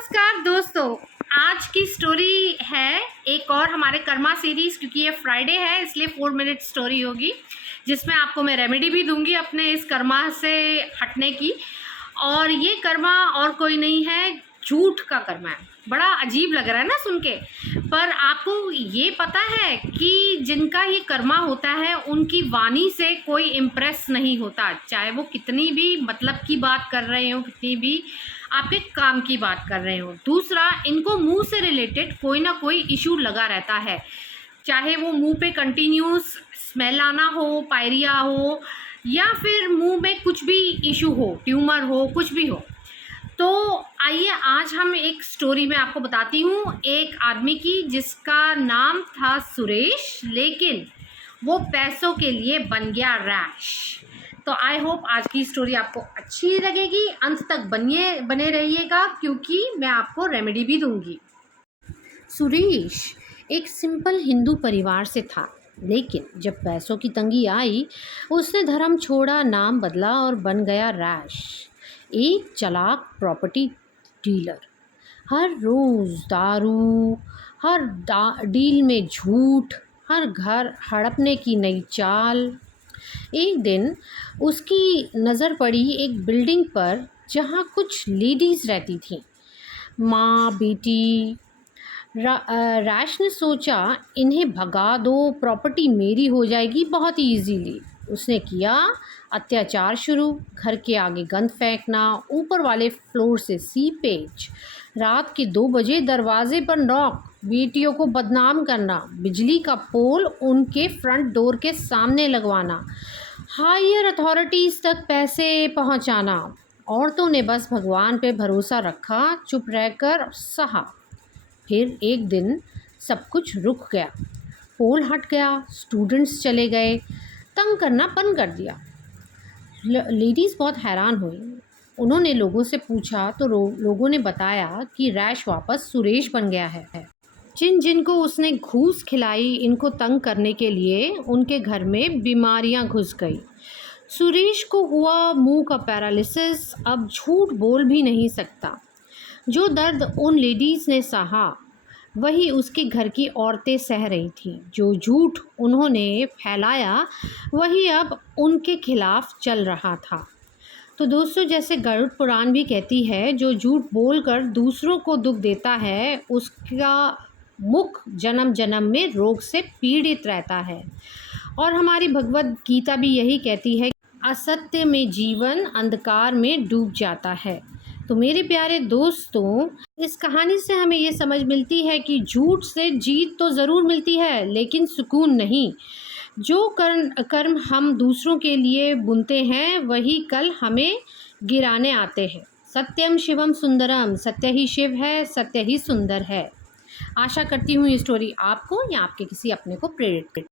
नमस्कार दोस्तों, आज की स्टोरी है एक और हमारे कर्मा सीरीज़। क्योंकि ये फ्राइडे है इसलिए 4 मिनट स्टोरी होगी जिसमें आपको मैं रेमेडी भी दूंगी अपने इस कर्मा से हटने की। और ये कर्मा और कोई नहीं है, झूठ का कर्मा है। बड़ा अजीब लग रहा है ना सुन के, पर आपको ये पता है कि जिनका ये कर्मा होता है उनकी वाणी से कोई इम्प्रेस नहीं होता, चाहे वो कितनी भी मतलब की बात कर रहे हो, कितनी भी आपके काम की बात कर रहे हो। दूसरा, इनको मुंह से रिलेटेड कोई ना कोई इशू लगा रहता है, चाहे वो मुंह पे कंटिन्यूस स्मेल आना हो, पायरिया हो, या फिर मुंह में कुछ भी इशू हो, ट्यूमर हो, कुछ भी हो। तो आइए आज हम एक स्टोरी में आपको बताती हूँ एक आदमी की जिसका नाम था सुरेश, लेकिन वो पैसों के लिए बन गया रैश। तो आई होप आज की स्टोरी आपको अच्छी लगेगी, अंत तक बने रहिएगा क्योंकि मैं आपको रेमेडी भी दूंगी। सुरेश एक सिंपल हिंदू परिवार से था, लेकिन जब पैसों की तंगी आई उसने धर्म छोड़ा, नाम बदला और बन गया रैश, एक चालाक प्रॉपर्टी डीलर। हर रोज़ दारू, हर डील में झूठ, हर घर हड़पने की नई चाल। एक दिन उसकी नज़र पड़ी एक बिल्डिंग पर जहाँ कुछ लेडीज़ रहती थीं, माँ बेटी। रैश ने सोचा इन्हें भगा दो, प्रॉपर्टी मेरी हो जाएगी बहुत इजीली। उसने किया अत्याचार शुरू, घर के आगे गंद फेंकना, ऊपर वाले फ्लोर से सीपेज, रात के 2 बजे दरवाजे पर नॉक, बेटियों को बदनाम करना, बिजली का पोल उनके फ्रंट डोर के सामने लगवाना, हायर अथॉरिटीज़ तक पैसे पहुंचाना। औरतों ने बस भगवान पे भरोसा रखा, चुप रहकर सहा। फिर एक दिन सब कुछ रुक गया, पोल हट गया, स्टूडेंट्स चले गए, तंग करना बंद कर दिया। लेडीज़ बहुत हैरान हुई। उन्होंने लोगों से पूछा तो लोगों ने बताया कि रैश वापस सुरेश बन गया है। जिनको उसने घूस खिलाई इनको तंग करने के लिए, उनके घर में बीमारियां घुस गई। सुरेश को हुआ मुंह का पैरालिसिस, अब झूठ बोल भी नहीं सकता। जो दर्द उन लेडीज़ ने सहा वही उसके घर की औरतें सह रही थीं। जो झूठ उन्होंने फैलाया वही अब उनके खिलाफ चल रहा था। तो दोस्तों, जैसे गरुड़ पुराण भी कहती है, जो झूठ बोलकर दूसरों को दुख देता है उसका मुख जन्म जन्म में रोग से पीड़ित रहता है। और हमारी भगवद गीता भी यही कहती है, असत्य में जीवन अंधकार में डूब जाता है। तो मेरे प्यारे दोस्तों, इस कहानी से हमें ये समझ मिलती है कि झूठ से जीत तो ज़रूर मिलती है लेकिन सुकून नहीं। जो कर्म हम दूसरों के लिए बुनते हैं वही कल हमें गिराने आते हैं। सत्यम शिवम सुंदरम, सत्य ही शिव है, सत्य ही सुंदर है। आशा करती हूँ ये स्टोरी आपको या आपके किसी अपने को प्रेरित करे।